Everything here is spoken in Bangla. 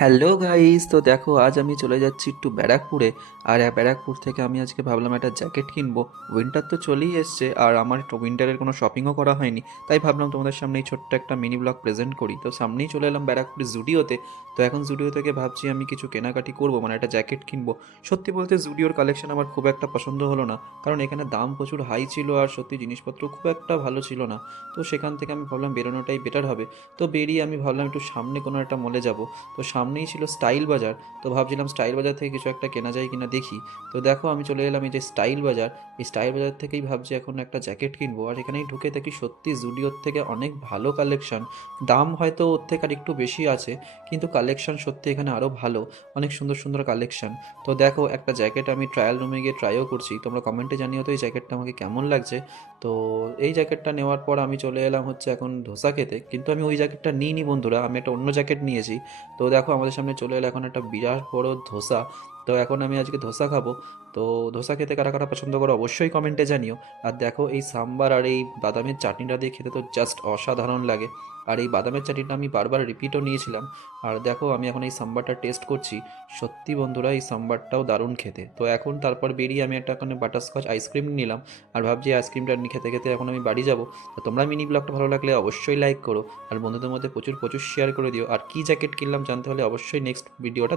হ্যালো গাইস, তো দেখো আজ আমি চলে যাচ্ছি একটু ব্যারাকপুরে। আর ব্যারাকপুর থেকে আমি আজকে ভাবলাম একটা জ্যাকেট কিনবো। উইন্টার তো চলেই এসছে আর আমার তো উইন্টারের কোনো শপিংও করা হয়নি, তাই ভাবলাম তোমাদের সামনে এই ছোট্ট একটা মিনি ব্লগ প্রেজেন্ট করি। তো সামনেই চলে এলাম ব্যারাকপুরের জুডিওতে। তো এখন জুডিও থেকে ভাবছি আমি কিছু কেনাকাটি করবো, মানে একটা জ্যাকেট কিনবো। সত্যি বলতে জুডিওর কালেকশন আমার খুব একটা পছন্দ হলো না, কারণ এখানে দাম প্রচুর হাই ছিল আর সত্যি জিনিসপত্র খুব একটা ভালো ছিল না। তো সেখান থেকে আমি ভাবলাম বেরোনোটাই বেটার হবে। তো বেরিয়ে আমি ভাবলাম একটু সামনে কোনো একটা মলে যাব। তো সামনেই ছিল স্টাইল বাজার। তো ভাবছিলাম স্টাইল বাজার থেকে কিছু একটা কেনা যায় কিনা দেখি। তো দেখো আমি চলে এলাম এই যে স্টাইল বাজার। এই স্টাইল বাজার থেকেই ভাবছি এখন একটা জ্যাকেট কিনবো, আর এখানেই ঢুকে দেখি সত্যি জুডিওর থেকে অনেক ভালো কালেকশন। দাম হয়তো ওর থেকে আর একটু বেশি আছে, কিন্তু কালেকশন সত্যি এখানে আরও ভালো। অনেক সুন্দর সুন্দর কালেকশন। তো দেখো একটা জ্যাকেট আমি ট্রায়াল রুমে গিয়ে ট্রাইও করছি, তোমরা কমেন্টে জানিও তো এই জ্যাকেটটা আমাকে কেমন লাগছে। তো এই জ্যাকেটটা নেওয়ার পর আমি চলে এলাম হচ্ছে এখন ধোসা খেতে, কিন্তু আমি ওই জ্যাকেটটা নিইনি বন্ধুরা, আমি একটা অন্য জ্যাকেট নিয়েছি। তো দেখো আমাদের সামনে চলে এলো এখন একটা বিরাট বড় ধোসা। তো এখন আমি আজকে ধোসা খাবো। তো ধোসা খেতে কারা কারা পছন্দ করো অবশ্যই কমেন্টে জানিও। আর দেখো এই সাম্বার আর এই বাদামের চাটনিটা দিয়ে খেতে তো জাস্ট অসাধারণ লাগে। আর এই বাদামের চাটনিটা আমি বারবার রিপিটও নিয়েছিলাম। আর দেখো আমি এখন এই সাম্বারটা টেস্ট করছি। সত্যি বন্ধুরা এই সাম্বারটাও দারুণ খেতে। তো এখন তারপর বেরিয়ে আমি একটা ওখানে বাটারস্কচ আইসক্রিম নিলাম। আর ভাবছি আইসক্রিমটা খেতে খেতে এখন আমি বাড়ি যাব। তো তোমরা মিনি ব্লগটা ভালো লাগলে অবশ্যই লাইক করো, আর বন্ধুদের মধ্যে প্রচুর প্রচুর শেয়ার করে দিও। আর কি জ্যাকেট কিনলাম জানতে হলে অবশ্যই নেক্সট ভিডিওটা